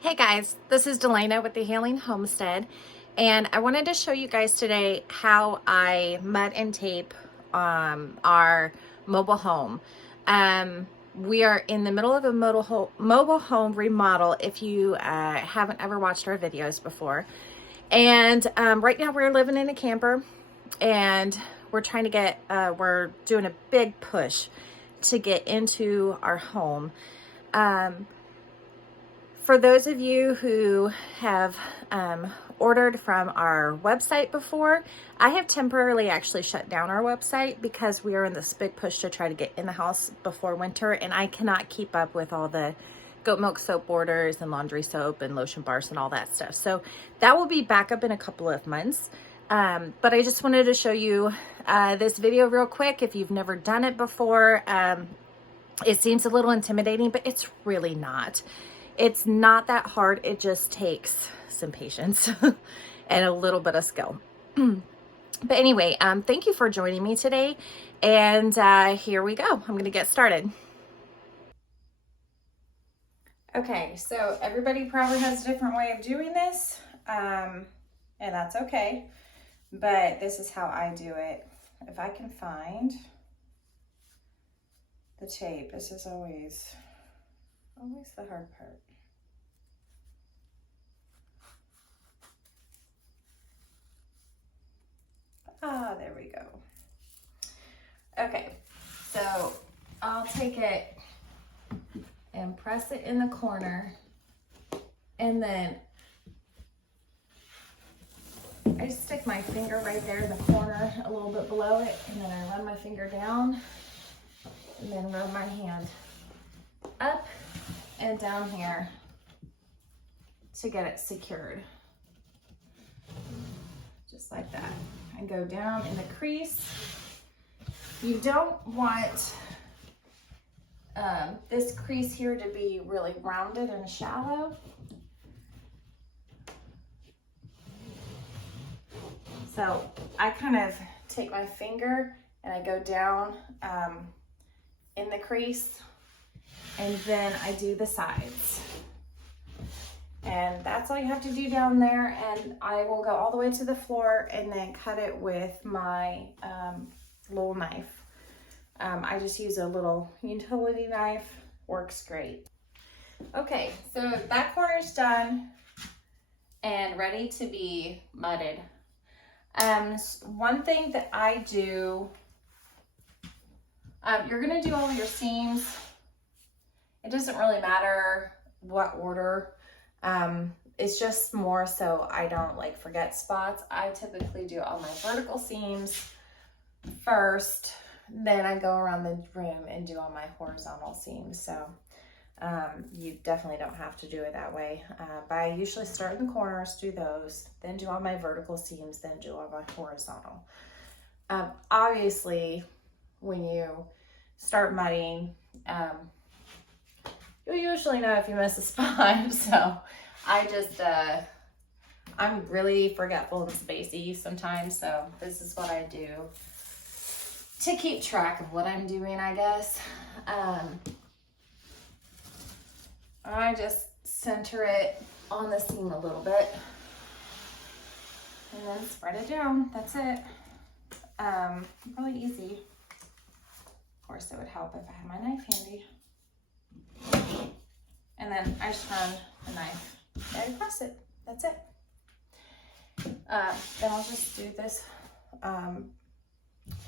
Hey guys, this is Delana with the Healing Homestead, and I wanted to show you guys today how I mud and tape our mobile home. We are in the middle of a mobile home remodel if you haven't ever watched our videos before. And right now we're living in a camper, and we're trying to get, we're doing a big push to get into our home. For those of you who have ordered from our website before, I have temporarily actually shut down our website because we are in this big push to try to get in the house before winter, and I cannot keep up with all the goat milk soap orders and laundry soap and lotion bars and all that stuff. So that will be back up in a couple of months. But I just wanted to show you this video real quick. If you've never done it before, it seems a little intimidating, but it's really not. It's not that hard. It just takes some patience and a little bit of skill. But anyway, thank you for joining me today. And here we go. I'm going to get started. Okay, so everybody probably has a different way of doing this, and that's okay. But this is how I do it. If I can find the tape, this is always the hard part. There we go. Okay, so I'll take it and press it in the corner, and then I stick my finger right there in the corner a little bit below it, and then I run my finger down and then rub my hand up and down here to get it secured. Just like that. And go down in the crease. You don't want this crease here to be really rounded and shallow. So I kind of take my finger and I go down in the crease, and then I do the sides. And that's all you have to do down there, and I will go all the way to the floor and then cut it with my little knife. I just use a little utility knife, works great. Okay, so that corner's done and ready to be mudded. One thing that I do, you're gonna do all your seams. It doesn't really matter what order. It's just more so I don't like forget spots. I typically do all my vertical seams first, then I go around the rim and do all my horizontal seams. So you definitely don't have to do it that way. But I usually start in the corners, do those, then do all my vertical seams, then do all my horizontal. Obviously, when you start mudding, you'll usually know if you miss a spot. So I just, I'm really forgetful and spacey sometimes. So this is what I do to keep track of what I'm doing, I guess. I just center it on the seam a little bit and then spread it down. That's it. Really easy. Of course, it would help if I had my knife handy. And then I just run the knife right across it. That's it. Then I'll just do this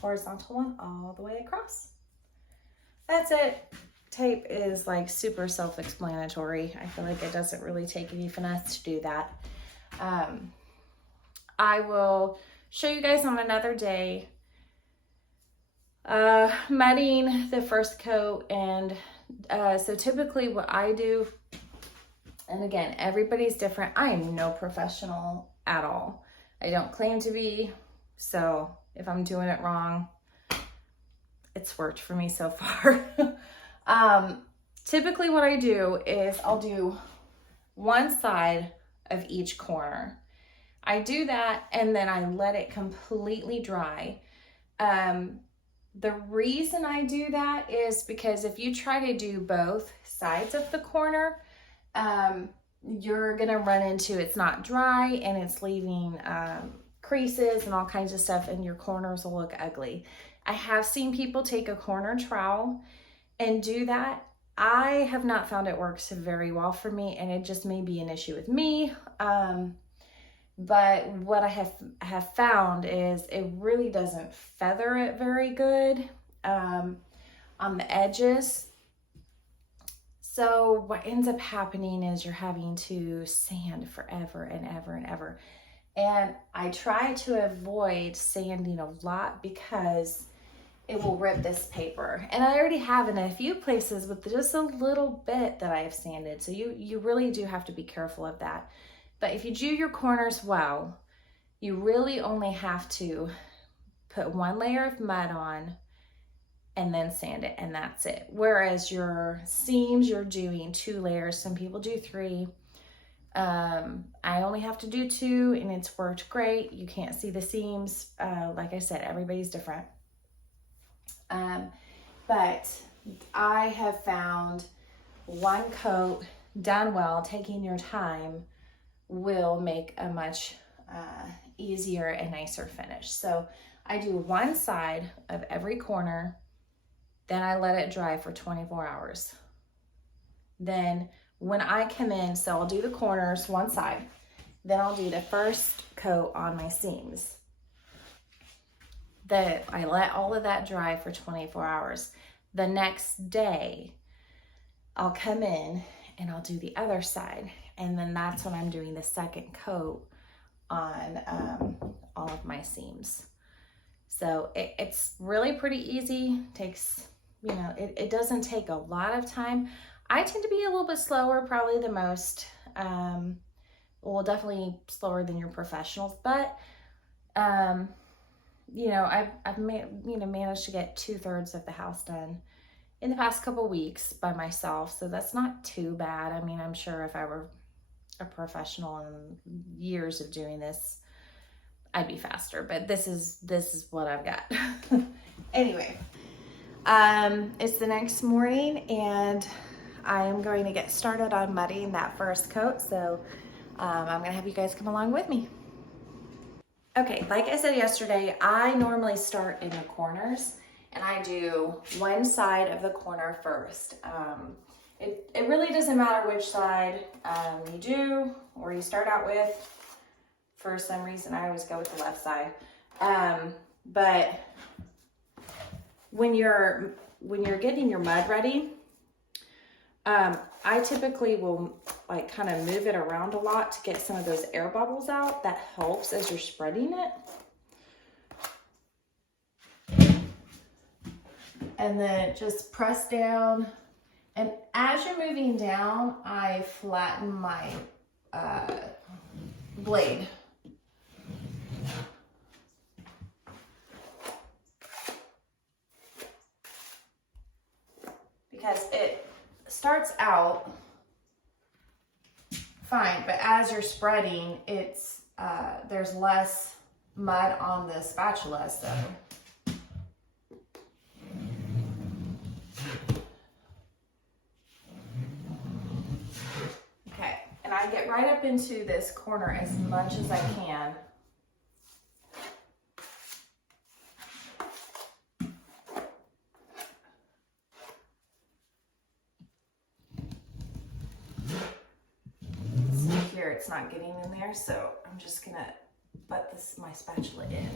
horizontal one all the way across. That's it. Tape is like super self-explanatory. I feel like it doesn't really take any finesse to do that. I will show you guys on another day mudding the first coat. And so typically what I do, and again, everybody's different. I am no professional at all. I don't claim to be. So if I'm doing it wrong, it's worked for me so far. Typically what I do is I'll do one side of each corner. I do that and then I let it completely dry. The reason I do that is because if you try to do both sides of the corner, you're gonna run into it's not dry and it's leaving creases and all kinds of stuff, and your corners will look ugly. I have seen people take a corner trowel and do that. I have not found it works very well for me, and it just may be an issue with me. But what I have found is it really doesn't feather it very good on the edges. So what ends up happening is you're having to sand forever and ever and ever. And I try to avoid sanding a lot because it will rip this paper. And I already have in a few places with just a little bit that I have sanded. So you really do have to be careful of that. But if you do your corners well, you really only have to put one layer of mud on and then sand it, and that's it. Whereas your seams, you're doing 2 layers. Some people do 3. I only have to do 2, and it's worked great. You can't see the seams. Like I said, everybody's different. But I have found one coat done well, taking your time, will make a much easier and nicer finish. So I do one side of every corner, then I let it dry for 24 hours. Then when I come in, so I'll do the corners one side, then I'll do the first coat on my seams. I let all of that dry for 24 hours. The next day, I'll come in and I'll do the other side. And then that's when I'm doing the second coat on all of my seams. So it's really pretty easy. Takes, it doesn't take a lot of time. I tend to be a little bit slower, probably the most. Well, definitely slower than your professionals, but I've managed to get 2/3 of the house done in the past couple weeks by myself, so that's not too bad. I mean, I'm sure if I were a professional and years of doing this, I'd be faster, but this is what I've got. Anyway, it's the next morning and I am going to get started on mudding that first coat, so I'm gonna have you guys come along with me. Okay, like I said yesterday, I normally start in the corners and I do one side of the corner first. It really doesn't matter which side you do or you start out with. For some reason, I always go with the left side. But when you're getting your mud ready, I typically will like kind of move it around a lot to get some of those air bubbles out. That helps as you're spreading it. And then just press down. And as you're moving down, I flatten my blade. Because it starts out fine, but as you're spreading, it's there's less mud on the spatula, so. Okay, and I get right up into this corner as much as I can. Here it's not getting in there, so I'm just gonna butt my spatula in.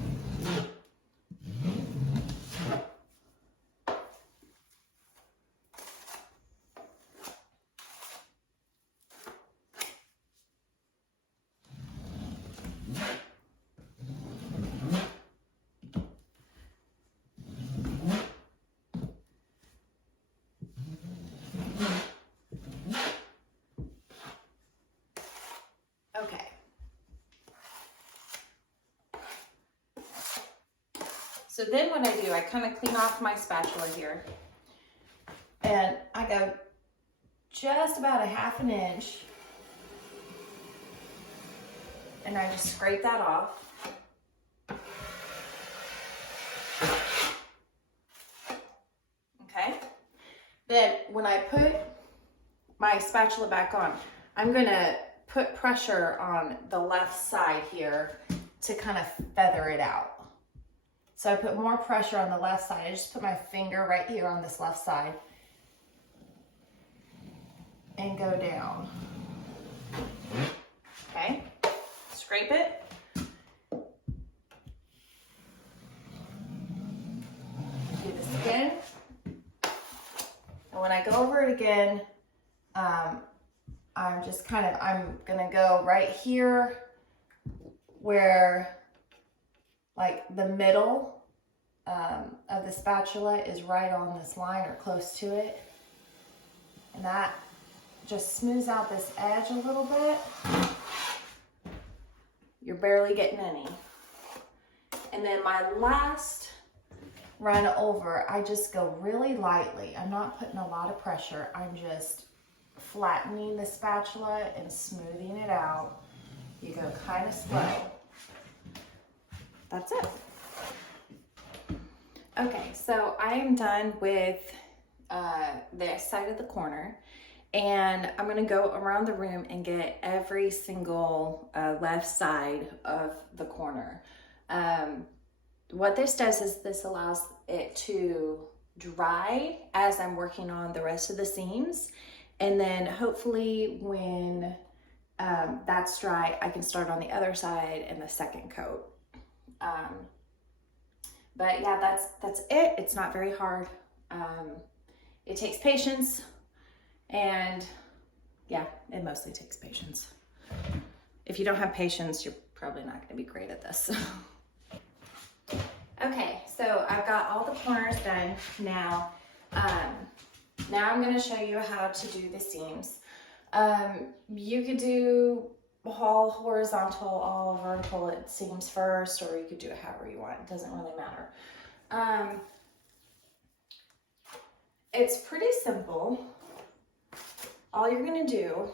Okay. So then what I do, I kind of clean off my spatula here. And I go just about 1/2 inch. And I just scrape that off. Okay. Then when I put my spatula back on, I'm gonna put pressure on the left side here to kind of feather it out. So I put more pressure on the left side. I just put my finger right here on this left side and go down. Okay, scrape it. Do this again. And when I go over it again, I'm gonna go right here where like the middle of the spatula is right on this line or close to it. And that just smooths out this edge a little bit. You're barely getting any. And then my last run over, I just go really lightly. I'm not putting a lot of pressure. I'm just flattening the spatula and smoothing it out. You go kind of slow. That's it. Okay, so I am done with this side of the corner, and I'm gonna go around the room and get every single left side of the corner. What this does is this allows it to dry as I'm working on the rest of the seams, and then hopefully when that's dry, I can start on the other side and the second coat. But yeah, that's it. It's not very hard. It takes patience, and yeah, it mostly takes patience. If you don't have patience, you're probably not going to be great at this. Okay, so I've got all the corners done now. Now I'm going to show you how to do the seams. You could do all horizontal, all vertical seams first, or you could do it however you want. It doesn't really matter. It's pretty simple. All you're gonna do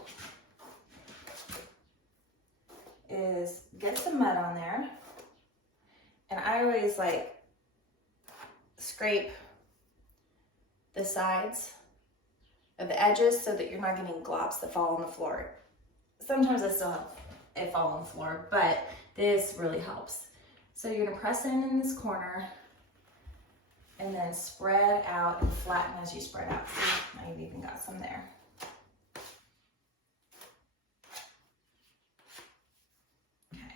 is get some mud on there, and I always like scrape the sides of the edges so that you're not getting globs that fall on the floor. Sometimes I still have it fall on the floor, but this really helps. So you're gonna press in this corner and then spread out and flatten as you spread out. See, I've even got some there. Okay,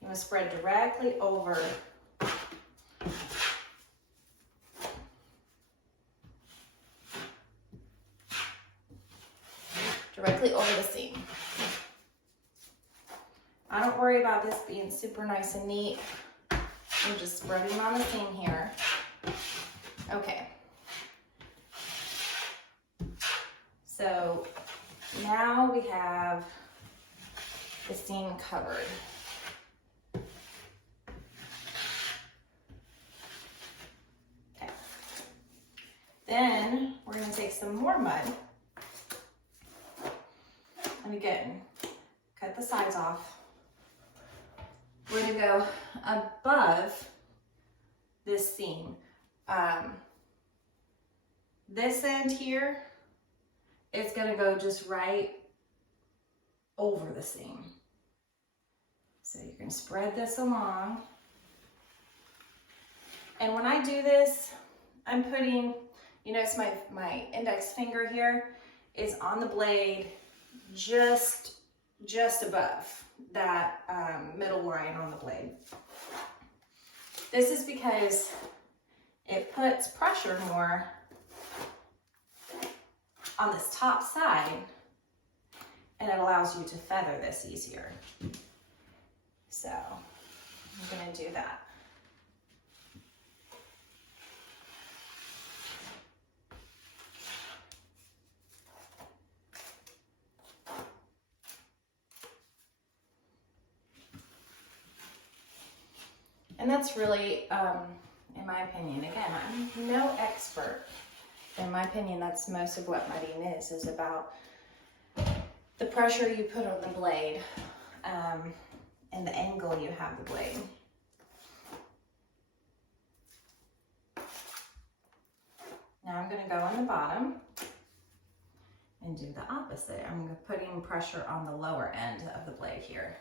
you wanna spread directly over the seam. I don't worry about this being super nice and neat. I'm just spreading on the seam here. Okay. So now we have the seam covered. Okay. Then we're going to take some more mud. And again, cut the sides off. We're going to go above this seam. This end here is going to go just right over the seam. So you can spread this along. And when I do this, I'm putting, you notice my index finger here is on the blade just above that middle line on the blade. This is because it puts pressure more on this top side, and it allows you to feather this easier. So I'm going to do that. And that's really, in my opinion, again, I'm no expert. In my opinion, that's most of what mudding is about the pressure you put on the blade and the angle you have the blade. Now I'm going to go on the bottom and do the opposite. I'm putting pressure on the lower end of the blade here.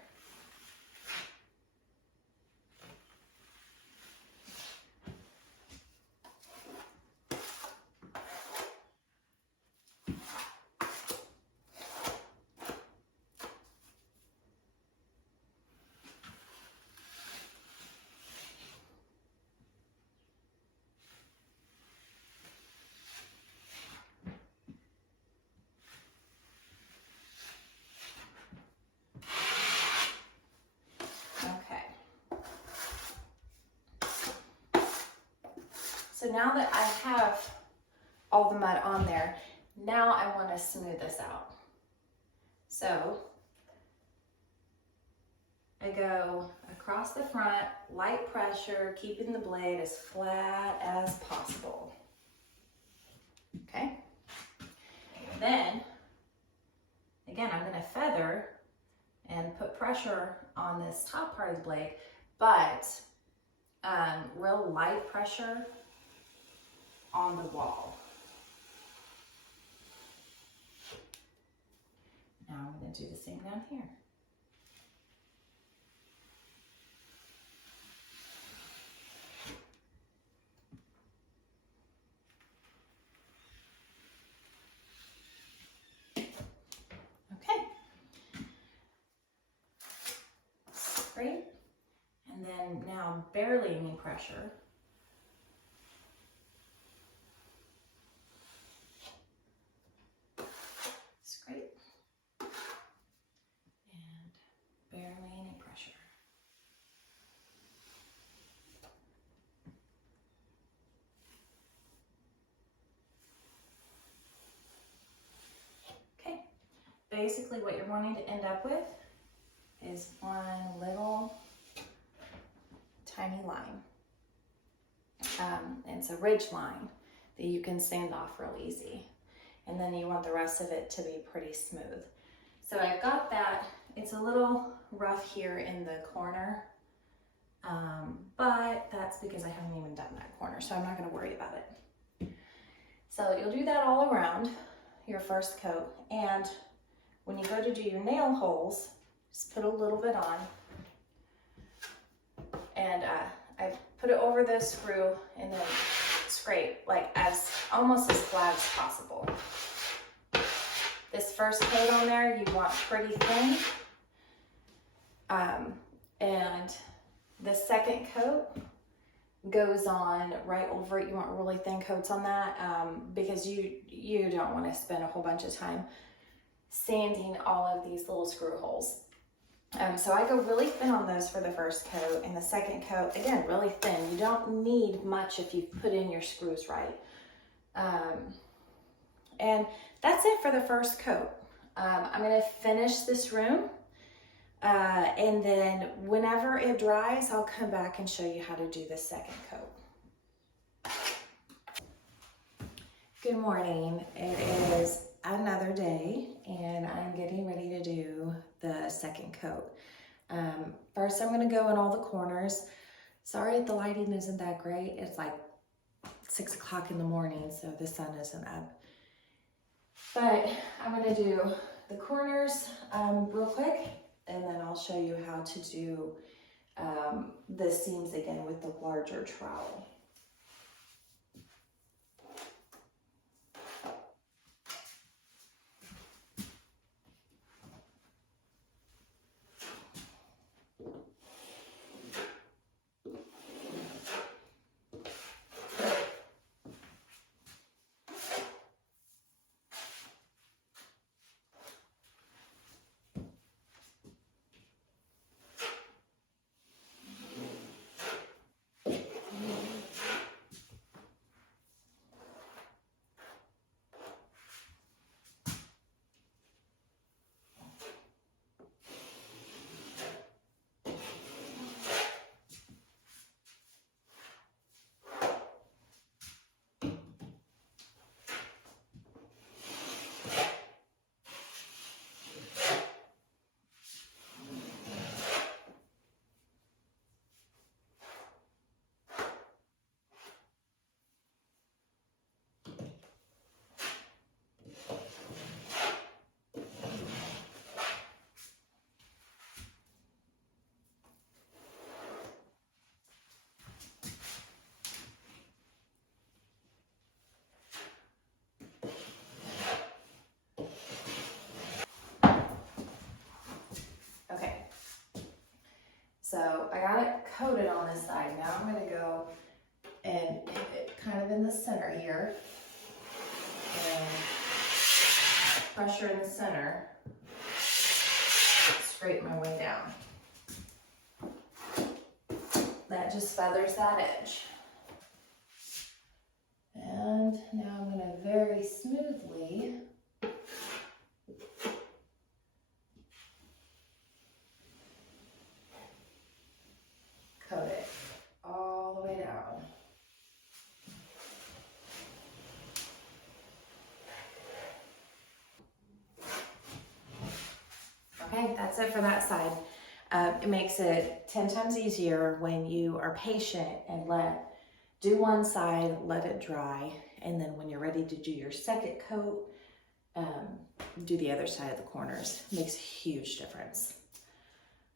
So now that I have all the mud on there, now I want to smooth this out. So I go across the front, light pressure, keeping the blade as flat as possible. Okay. Then, again, I'm going to feather and put pressure on this top part of the blade, but real light pressure on the wall. Now I'm going to do the same down here. Okay. Great. And then now barely any pressure. Scrape. And barely any pressure. Okay. Basically what you're wanting to end up with is one little tiny line. It's a ridge line that you can sand off real easy. And then you want the rest of it to be pretty smooth. So I've got that. It's a little rough here in the corner, but that's because I haven't even done that corner, so I'm not going to worry about it. So you'll do that all around your first coat, and when you go to do your nail holes, just put a little bit on, and I put it over the screw and then scrape like almost as flat as possible. This first coat on there you want pretty thin, and the second coat goes on right over it. You want really thin coats on that because you don't want to spend a whole bunch of time sanding all of these little screw holes. So I go really thin on those for the first coat, and the second coat, again, really thin. You don't need much if you put in your screws right. And that's it for the first coat. I'm going to finish this room, and then whenever it dries, I'll come back and show you how to do the second coat. Good morning. It is another day, and I'm getting ready to do the second coat. First, I'm going to go in all the corners. Sorry if the lighting isn't that great. It's like 6 o'clock in the morning, so the sun isn't up. But I'm going to do the corners real quick, and then I'll show you how to do the seams again with the larger trowel. coated on this side. Now I'm going to go and hit it kind of in the center here. And pressure in the center. Scrape my way down. That just feathers that edge. And now I'm going to very smoothly coat it all the way down. Okay, that's it for that side. It makes it 10 times easier when you are patient and do one side, let it dry, and then when you're ready to do your second coat, do the other side of the corners. It makes a huge difference.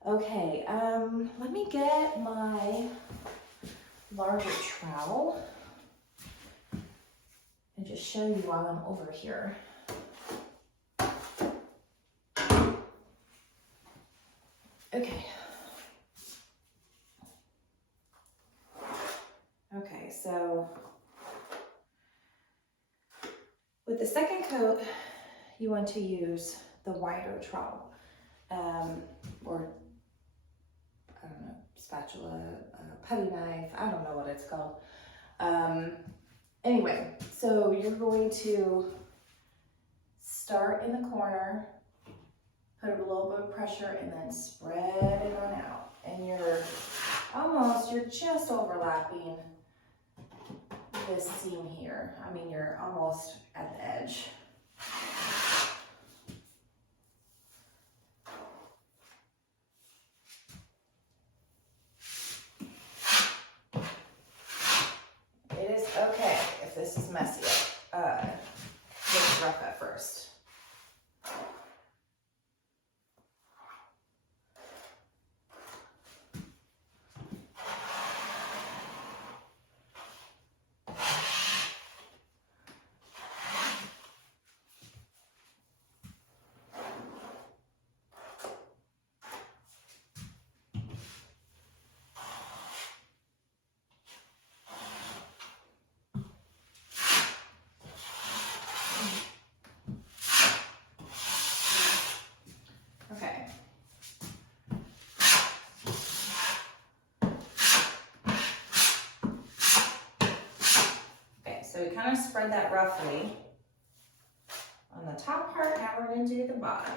Okay, let me get my larger trowel and just show you while I'm over here. Okay. Okay, so with the second coat, you want to use the wider trowel, or I don't know, spatula, putty knife, I don't know what it's called. Anyway, so you're going to start in the corner, put a little bit of pressure, and then spread it on out. And you're just overlapping this seam here. I mean, you're almost at the edge. It is okay if this is messy. It's rough at first. Okay. Okay, so we kind of spread that roughly on the top part. Now we're going to do the bottom.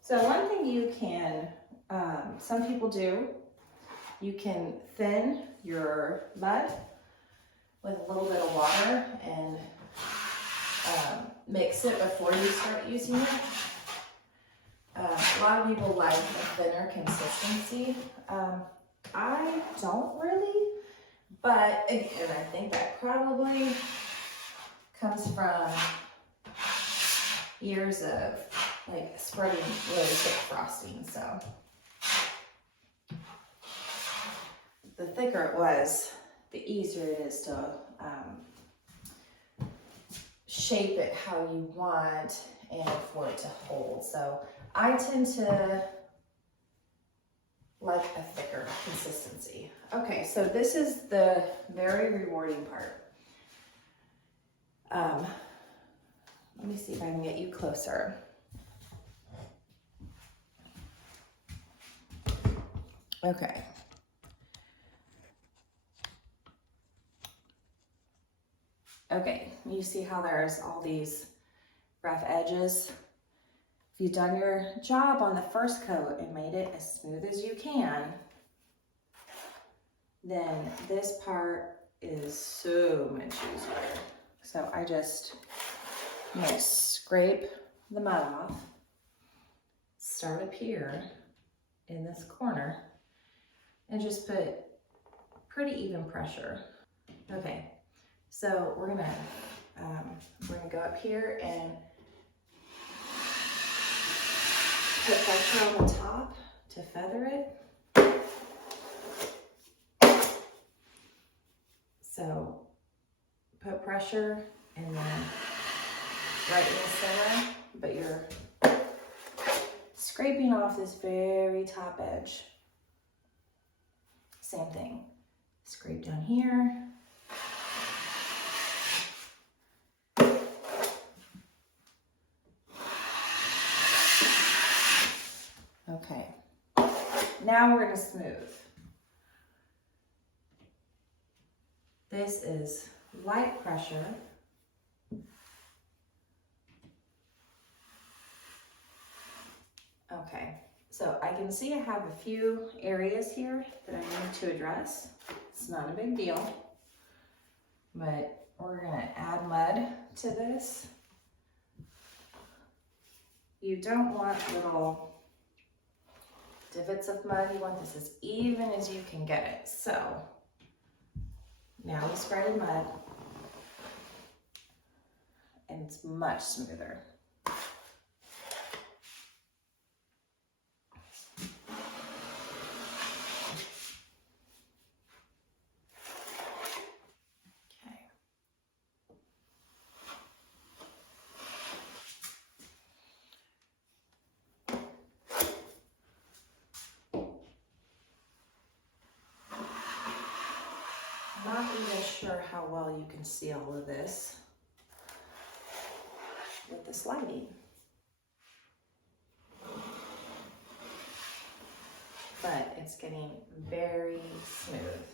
So one thing you can, some people do, you can thin your mud with a little bit of water and mix it before you start using it. A lot of people like a thinner consistency. I don't really, but, and I think that probably comes from years of like spreading really thick frosting. So the thicker it was, the easier it is to shape it how you want and for it to hold. So I tend to like a thicker consistency. Okay, so this is the very rewarding part. Let me see if I can get you closer. Okay. Okay, you see how there's all these rough edges? if you've done your job on the first coat and made it as smooth as you can, then this part is so much easier. So I'm gonna scrape the mud off, start up here in this corner, and just put pretty even pressure. Okay, so we're gonna go up here and put pressure on the top to feather it. So put pressure and then right in the center, but you're scraping off this very top edge. Same thing, scrape down here. Okay, now we're gonna smooth. This is light pressure. Okay, so I can see I have a few areas here that I need to address. It's not a big deal, but we're gonna add mud to this. You don't want little divots of mud. You want this as even as you can get it. So now we spread in mud and it's much smoother. Not even sure how well you can see all of this with this lighting. But it's getting very smooth.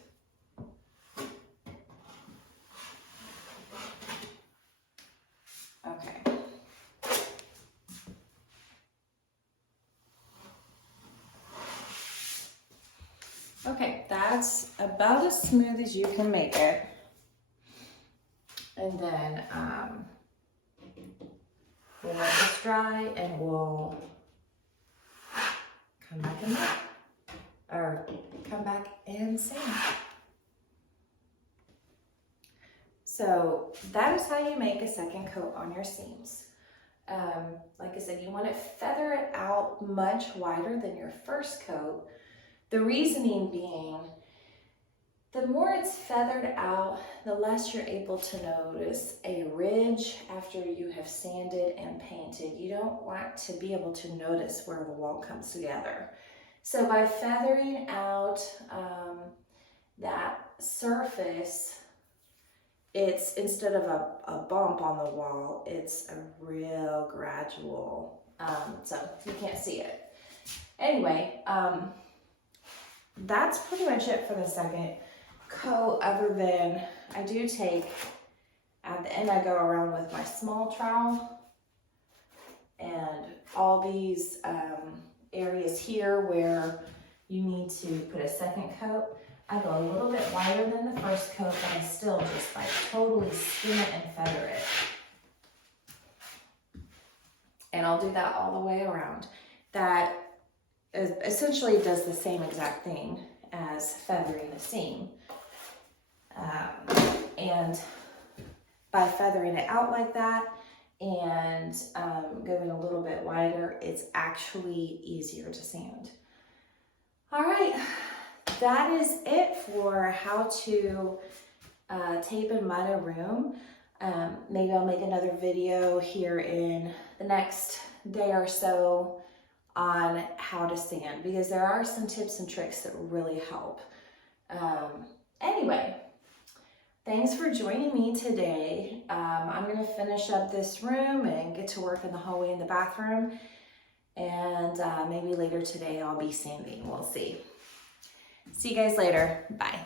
Okay. Okay, that's about as smooth as you can make it. And then we'll let this dry and we'll come back and sand. So that is how you make a second coat on your seams. Like I said, you want to feather it out much wider than your first coat. The reasoning being, the more it's feathered out, the less you're able to notice a ridge after you have sanded and painted. You don't want to be able to notice where the wall comes together. So by feathering out that surface, it's, instead of a bump on the wall, it's a real gradual, so you can't see it. Anyway, that's pretty much it for the second coat, other than I do take, at the end I go around with my small trowel, and all these areas here where you need to put a second coat, I go a little bit wider than the first coat, but I still just like totally skim it and feather it. And I'll do that all the way around. That essentially does the same exact thing as feathering a seam. And by feathering it out like that and going a little bit wider, it's actually easier to sand. All right, that is it for how to tape and mud a room. Maybe I'll make another video here in the next day or so on how to sand, because there are some tips and tricks that really help. Anyway, thanks for joining me today. I'm gonna finish up this room and get to work in the hallway and the bathroom. And maybe later today I'll be sanding, we'll see. See you guys later, bye.